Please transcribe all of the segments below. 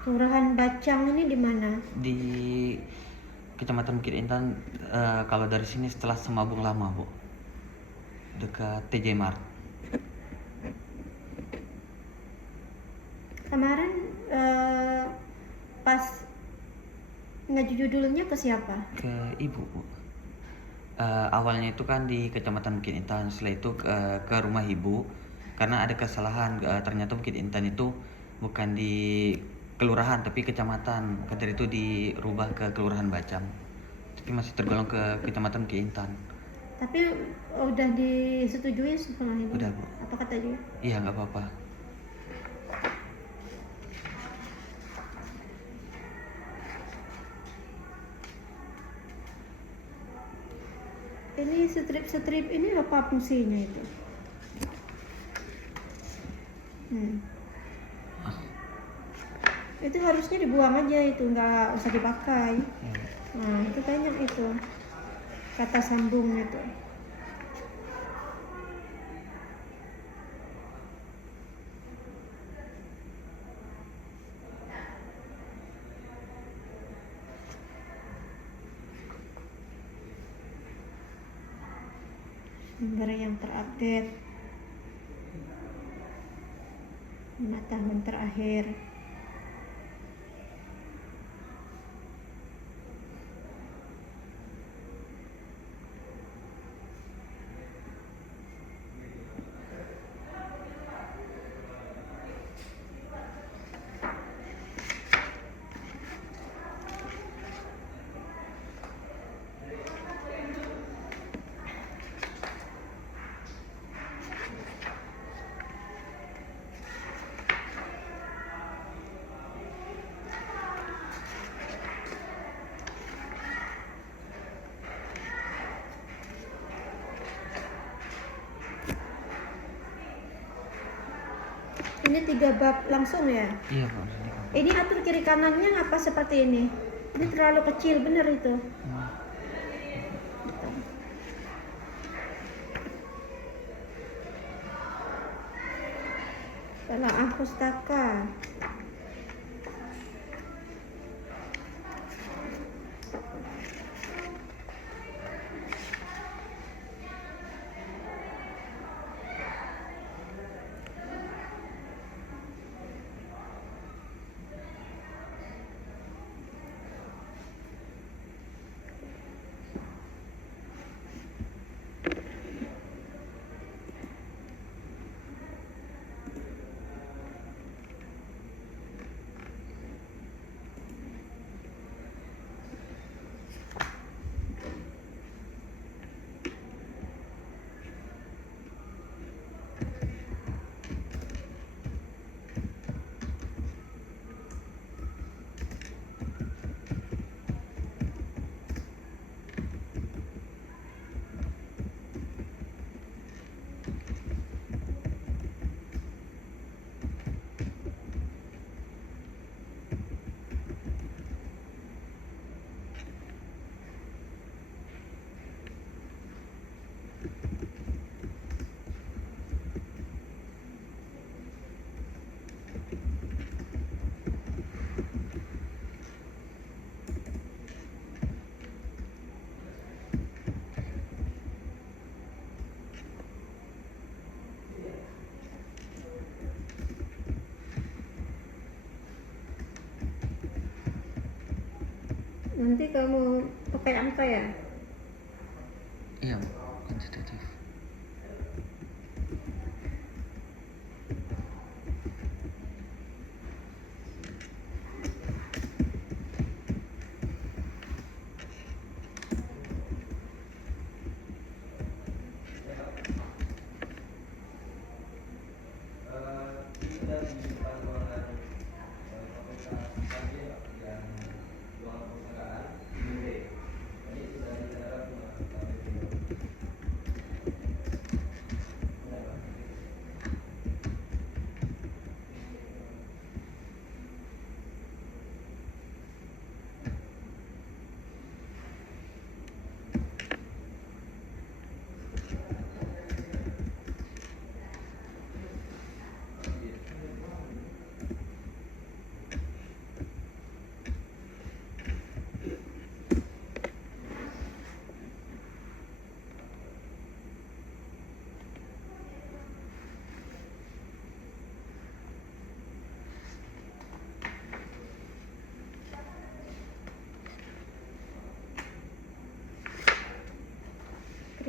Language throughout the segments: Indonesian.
Kelurahan Bacang ini di mana? Di Kecamatan Bukit Intan, kalau dari sini setelah Semabung Lama, Bu. Dekat TJ Mart. Kemarin pas ngaju judulnya ke siapa? Ke Ibu, Bu. Awalnya itu kan di Kecamatan Bukit Intan, setelah itu ke rumah Ibu. Karena ada kesalahan, ternyata Bukit Intan itu bukan di kelurahan tapi kecamatan. Dari itu dirubah ke Kelurahan Bacang. Tapi masih tergolong ke Kecamatan Bukit Intan. Tapi udah disetujui sama ibu? Udah, Bu. Apa kata dia? Iya, nggak apa-apa. Ini strip ini apa fungsinya itu? Itu harusnya dibuang aja, itu nggak usah dipakai. Nah itu banyak itu kata sambungnya tuh. Sumber yang terupdate 5 tahun terakhir. Ini 3 bab langsung ya? Iya, Pak. Ini atur kiri kanannya apa seperti ini? Ini terlalu kecil, bener itu. Telaah pustaka. Nanti kamu pakai angka ya? Iya, kuantitatif.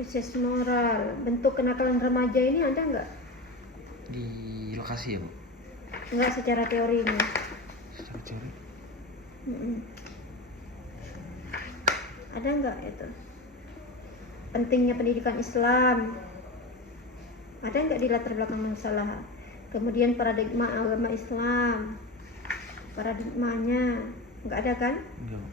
krisis moral. Bentuk kenakalan remaja ini ada nggak? Di lokasi ya Bu? Nggak secara teorinya. Secara teori? Mm-mm. Ada nggak itu? Pentingnya pendidikan Islam. Ada nggak di latar belakang masalah? Kemudian paradigma agama Islam. Paradigmanya nggak ada kan? Enggak Bu.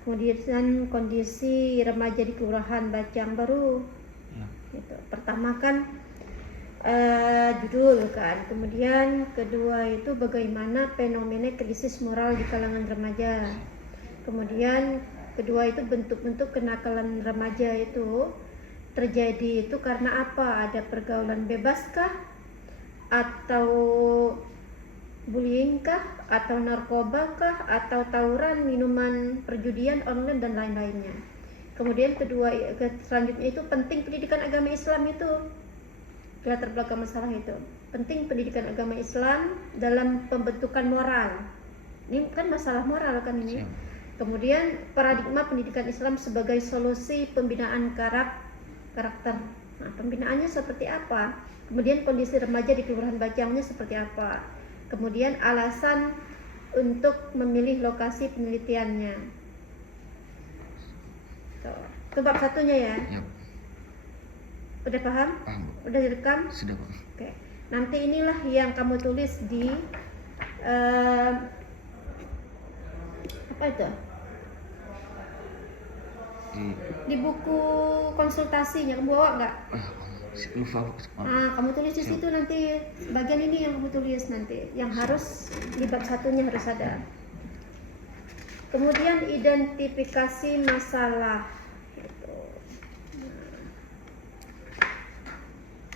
Kemudian kondisi remaja di Kelurahan Bacang baru. Ya. Gitu. Pertama kan judul kan, kemudian kedua itu bagaimana fenomena krisis moral di kalangan remaja, kemudian kedua itu bentuk-bentuk kenakalan remaja itu terjadi itu karena apa, ada pergaulan bebaskah atau bullying kah atau narkoba kah atau tawuran, minuman, perjudian online dan lain-lainnya. Kemudian kedua selanjutnya itu penting pendidikan agama Islam itu, latar belakang masalah itu penting pendidikan agama Islam dalam pembentukan moral. Ini kan masalah moral kan ini. Kemudian paradigma pendidikan Islam sebagai solusi pembinaan karakter. Nah, pembinaannya seperti apa? Kemudian kondisi remaja di Kelurahan Bacangnya seperti apa? Kemudian alasan untuk memilih lokasi penelitiannya. Tuh, itu bab satunya ya. Yap. Udah paham? Paham Bu. Udah direkam? Sudah Bu. Oke. Nanti inilah yang kamu tulis di apa itu? Di buku konsultasinya kamu bawa nggak? Lupa Bu. Nah, kamu tulis di situ nanti bagian ini yang kamu tulis nanti, yang harus di bab satunya harus ada. Kemudian identifikasi masalah. Gitu. Nah,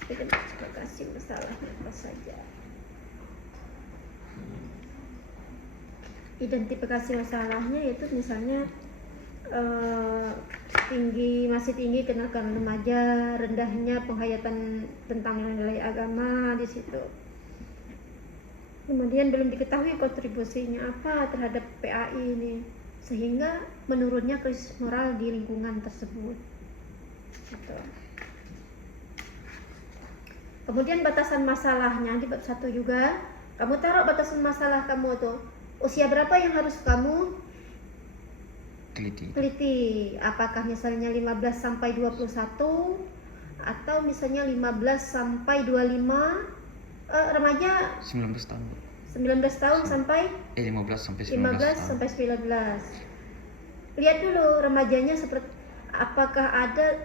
identifikasi masalahnya apa saja. Identifikasi masalahnya itu misalnya masih tinggi kenakalan remaja, rendahnya penghayatan tentang nilai agama di situ. Kemudian belum diketahui kontribusinya apa terhadap PAI ini, sehingga menurunnya krisis moral di lingkungan tersebut. Gitu. Kemudian batasan masalahnya di bab 1 juga, kamu taruh batasan masalah kamu tuh. Usia berapa yang harus kamu teliti? Apakah misalnya 15 sampai 21 atau misalnya 15 sampai 25, remaja 19 tahun Bu. 19 tahun sampai 15 sampai 19 15 tahun. sampai 19. Lihat dulu remajanya seperti apakah ada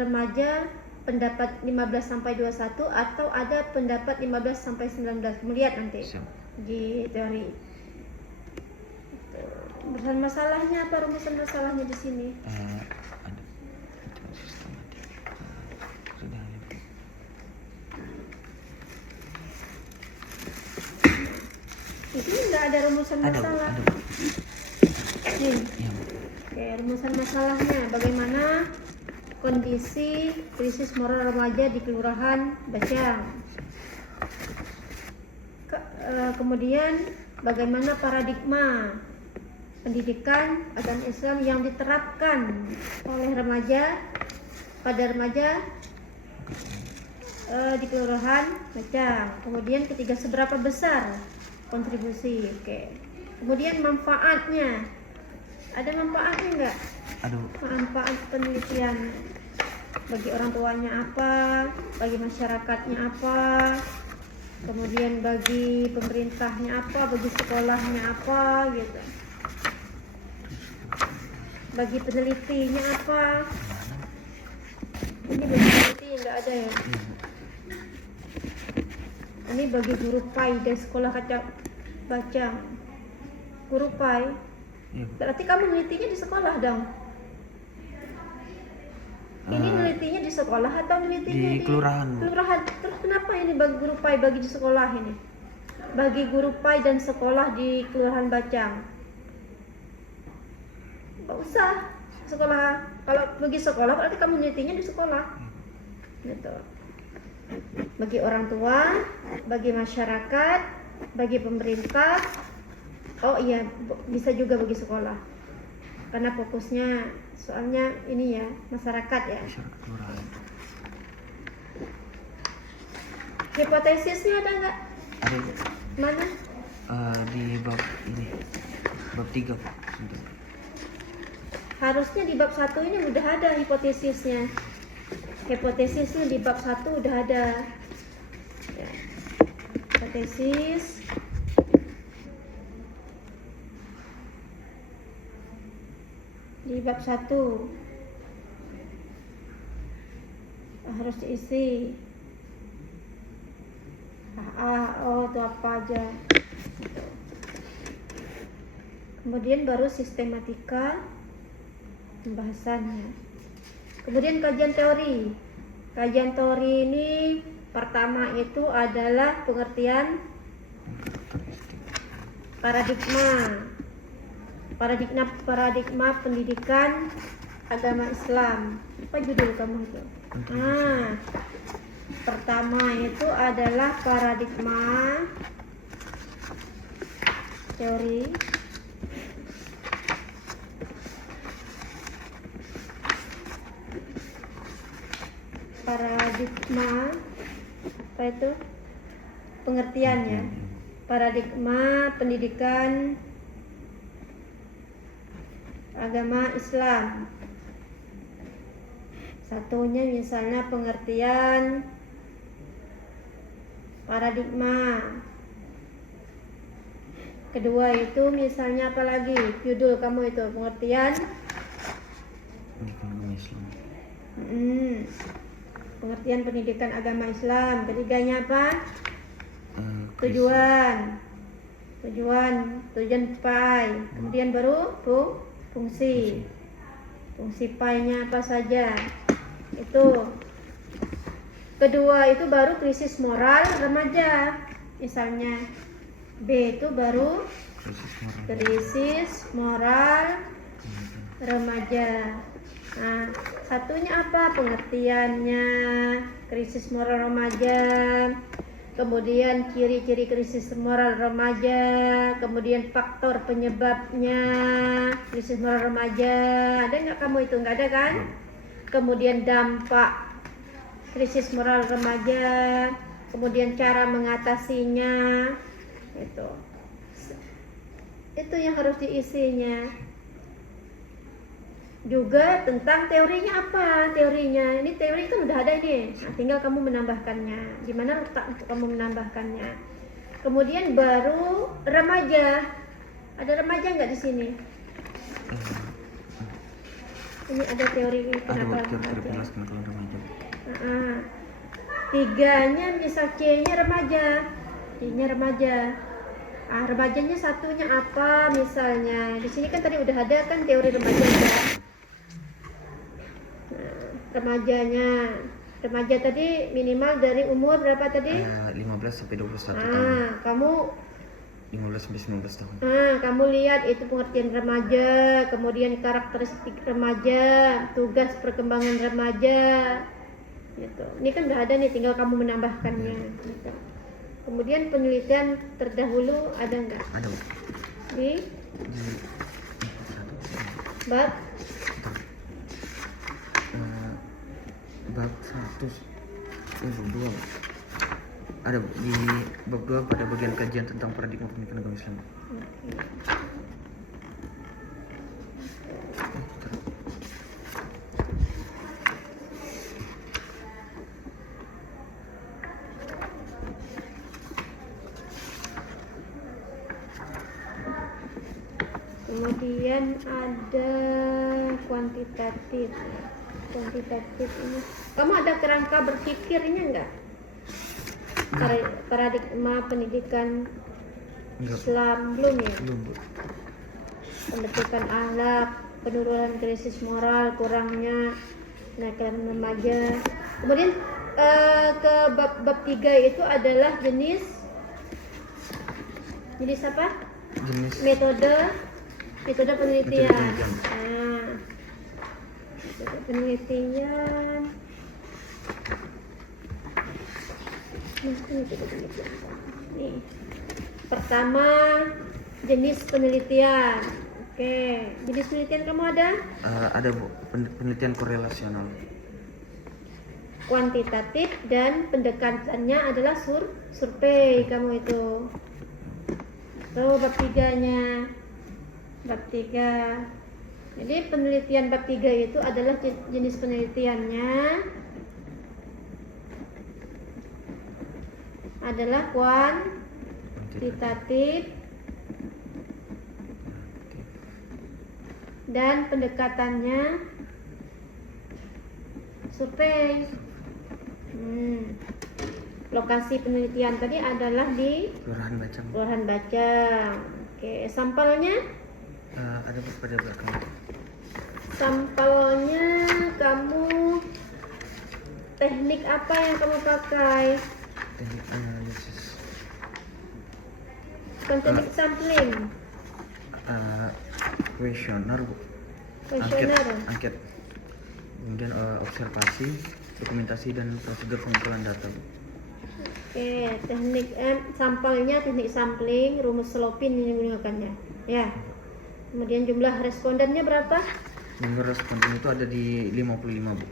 remaja pendapat 15 sampai 21 atau ada pendapat 15 sampai 19. Melihat nanti di teori. Rumusan masalahnya apa? Rumusan masalahnya di sini. Ada sistematik. Sudah ada Bu. Di sini nggak ada rumusan masalah. Ada Bu. Nih. Iya Bu. Oke, rumusan masalahnya bagaimana kondisi krisis moral remaja di Kelurahan Bacang. Kemudian bagaimana paradigma pendidikan agama Islam yang diterapkan oleh remaja pada remaja di Kelurahan Bacang. Kemudian ketiga, seberapa besar kontribusi. Oke. Kemudian manfaatnya, ada manfaatnya enggak? Aduh. Manfaat penelitian bagi orang tuanya apa, bagi masyarakatnya apa, kemudian bagi pemerintahnya apa, bagi sekolahnya apa gitu, bagi penelitinya apa. Ini bagi peneliti enggak ada ya. Ini bagi guru PAI dari sekolah Bacang. Guru PAI. Berarti kamu menelitinya di sekolah dong. Ini menelitinya di sekolah atau menelitinya di kelurahan? Kelurahan. Terus kenapa ini bagi guru PAI bagi di sekolah ini? Bagi guru PAI dan sekolah di Kelurahan Bacang. Enggak usah sekolah. Kalau bagi sekolah berarti kamu menelitinya di sekolah. Gitu. Bagi orang tua, bagi masyarakat, bagi pemerintah. Oh iya, bisa juga bagi sekolah. karena fokusnya soalnya ini ya masyarakat ya. Masyarakat kelurahan. Hipotesisnya ada nggak? Ada Mana? di bab ini, bab 3 Pak. Harusnya di bab 1 ini udah ada hipotesisnya. Hipotesisnya di bab 1 udah ada. Ya. Hipotesis. Di bab 1 harus diisi. Itu apa aja. Kemudian baru sistematika pembahasannya. Kemudian kajian teori. Kajian teori ini pertama itu adalah pengertian paradigma pendidikan agama Islam. Apa judul kamu itu? Pertama itu adalah paradigma teori apa itu pengertiannya, paradigma pendidikan agama Islam. Satunya misalnya pengertian paradigma. Kedua itu misalnya apa lagi? Judul kamu itu pengertian agama Islam. Pengertian pendidikan agama Islam. Ketiganya apa? Tujuan pai. Kemudian baru fungsi. Fungsi pai-nya apa saja? Itu. Kedua itu baru krisis moral remaja. Misalnya B itu baru krisis moral remaja. Nah, satunya apa pengertiannya? Krisis moral remaja. Kemudian ciri-ciri krisis moral remaja, kemudian faktor penyebabnya krisis moral remaja. Ada nggak kamu itu? Nggak ada kan? Kemudian dampak krisis moral remaja, kemudian cara mengatasinya. Itu yang harus diisinya. Juga tentang teorinya apa? Teorinya ini teori kan udah ada ini. Nah, tinggal kamu menambahkannya. Di mana letak untuk kamu menambahkannya? Kemudian baru remaja. Ada remaja nggak di sini? Ini ada teori kenapa remaja? Tiganya misal C-nya remaja. D-nya remaja. Remajanya satunya apa misalnya? Di sini kan tadi udah ada kan teori remaja. Remaja tadi minimal dari umur berapa tadi? 15 sampai 21 tahun. Kamu 15 sampai 19 tahun. Kamu lihat itu pengertian remaja, kemudian karakteristik remaja, tugas perkembangan remaja. Gitu. Ini kan udah ada nih, tinggal kamu menambahkannya. Gitu. Kemudian penelitian terdahulu ada nggak? Ada. Di bab bab 1 bab 2 ada di bab 2 pada bagian kajian tentang paradigma pendidikan agama Islam. Kemudian ada kuantitatif ini. Kamu ada kerangka berpikirnya enggak? Paradigma pendidikan Islam belum ya? Belum, Bu. Pembentukan akhlak, penurunan krisis moral, kurangnya kenakalan remaja. Kemudian ke bab 3 itu adalah jenis apa? Metode penelitian. Metode penelitian. Nih. Pertama, jenis penelitian. Oke, jenis penelitian kamu ada? Ada Bu, penelitian korelasional. Kuantitatif dan pendekatannya adalah survei kamu itu. Tuh bab 3-nya. Bab 3. Jadi penelitian bab 3 itu adalah jenis penelitiannya adalah kuantitatif dan pendekatannya survei. Lokasi penelitian tadi adalah di Kelurahan Bacang. Kelurahan Bacang. Oke, sampelnya? Ada Bu pada belakang. Sampelnya kamu teknik apa yang kamu pakai? Teknik analisis. Bukan teknik sampling. Kuesioner Bu. Kuesioner. Angket. Kemudian observasi, dokumentasi dan prosedur pengumpulan data Bu. Oke, teknik sampelnya teknik sampling, rumus Slopin ini menggunakannya. Ya. Kemudian jumlah respondennya berapa? Jumlah responden itu ada di 55 Bu.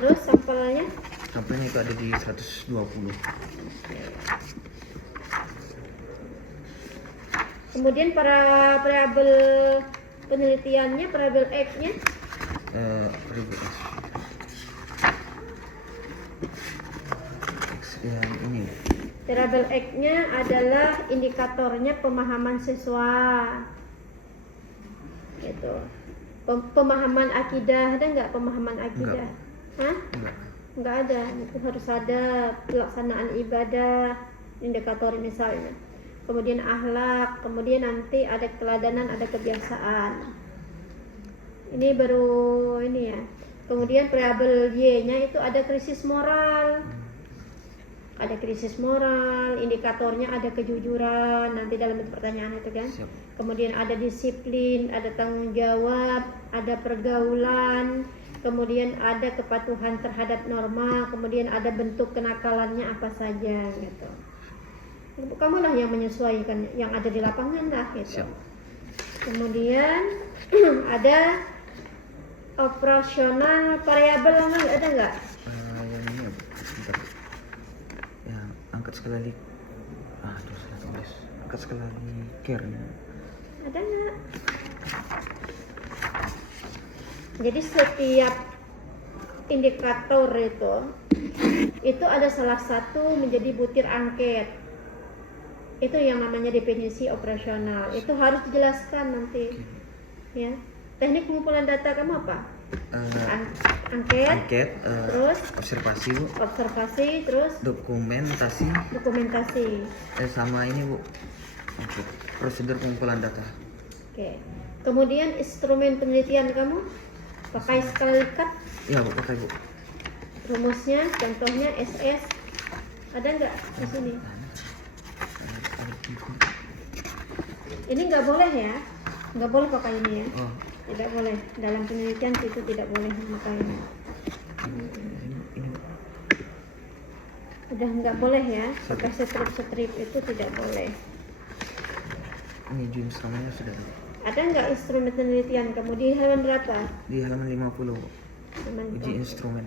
Terus sampelnya? Sampelnya itu ada di 120. Kemudian para variabel penelitiannya, variabel X-nya? Yang ini. Variabel X-nya adalah indikatornya pemahaman siswa. Gitu. Pemahaman akidah, ada nggak pemahaman akidah? Hah? Nggak ada. Itu harus ada pelaksanaan ibadah, indikator misalnya. Kemudian akhlak, kemudian nanti ada keteladanan, ada kebiasaan. Ini baru ini ya. Kemudian variabel Y-nya itu ada krisis moral. Ada krisis moral, indikatornya ada kejujuran, nanti dalam bentuk pertanyaan itu kan. Siap. Kemudian ada disiplin, ada tanggung jawab, ada pergaulan, kemudian ada kepatuhan terhadap norma, kemudian ada bentuk kenakalannya apa saja gitu. Kamulah yang menyesuaikan yang ada di lapangan lah gitu. Siap. Kemudian ada operasional variabel, ada nggak? Yang ini ya Bu, sebentar. Ya, angkat sekali. Terus saya tulis. Angkat sekali care. Ada nggak? Jadi setiap indikator itu ada salah satu menjadi butir angket. Itu yang namanya definisi operasional. Itu harus dijelaskan nanti. Ya. Teknik pengumpulan data kamu apa? Angket, terus observasi, terus dokumentasi, sama ini Bu, prosedur pengumpulan data. Oke. Kemudian instrumen penelitian kamu pakai skala Likert? Ya Bu, pakai Bu. Rumusnya, contohnya SS, ada nggak di sini? Ini nggak boleh ya, nggak boleh pakai ini ya. Tidak boleh, dalam penelitian itu tidak boleh memakainya. Udah nggak boleh ya, pakai strip itu tidak boleh. Ini instrumennya sudah ada. Ada nggak instrumen penelitian kamu di halaman berapa? Di halaman 50. Uji instrumen.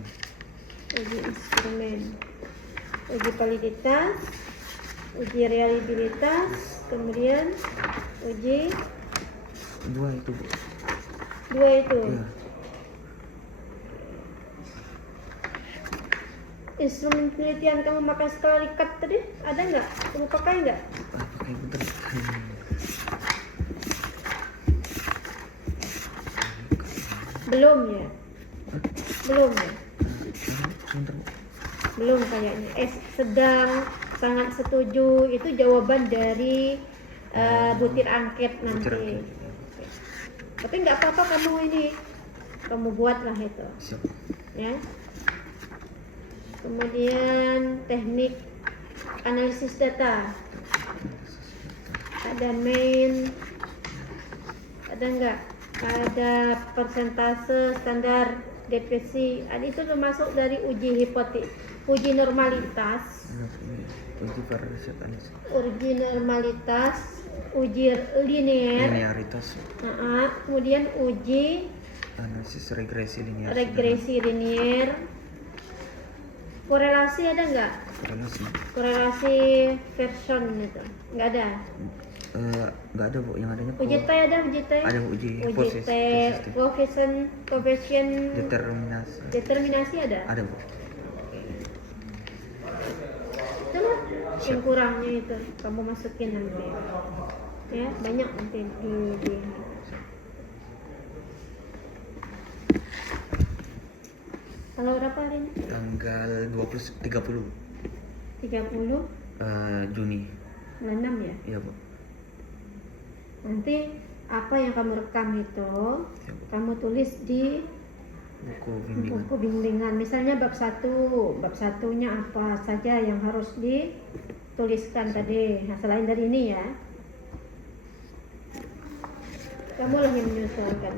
Uji instrumen, uji validitas, uji reliabilitas, kemudian uji 2 itu Bu. 2 itu. Ya. Instrumen penelitian kamu pakai skala Likert tadi ada nggak? Kamu pakai nggak? Pakai bentar. Belum ya? Belum ya? Bentar. Belum kayaknya. Sedang, sangat setuju, itu jawaban dari butir angket nanti. Tapi nggak apa-apa kamu buatlah itu. Siap. Ya. Kemudian teknik analisis data. Ada main, ada nggak? Ada persentase, standar deviasi. Itu termasuk dari uji hipotesis, uji normalitas. Uji variasi analisis. Uji normalitas, uji linear, linearitas, kemudian uji analisis regresi linear, regresi linear, korelasi ada nggak? relasi. Korelasi Pearson itu nggak ada. Nggak ada, Bu. Yang adanya Uji T ada, uji T. ada uji Uji T, coefficient determinasi. determinasi ada. Ada, Bu. Itulah yang kurangnya itu kamu masukin nanti. Ya, banyak nanti di tanggal berapa hari ini? Tanggal 30 30 Juni. bulan 6 ya? Iya, Bu. Nanti apa yang kamu rekam itu Iya, Bu. kamu tulis di Buku bimbingan. buku bimbingan. Misalnya bab 1, bab satunya apa saja yang harus dituliskan tadi. Nah, selain dari ini ya. Kamu lah yang menyusulkan.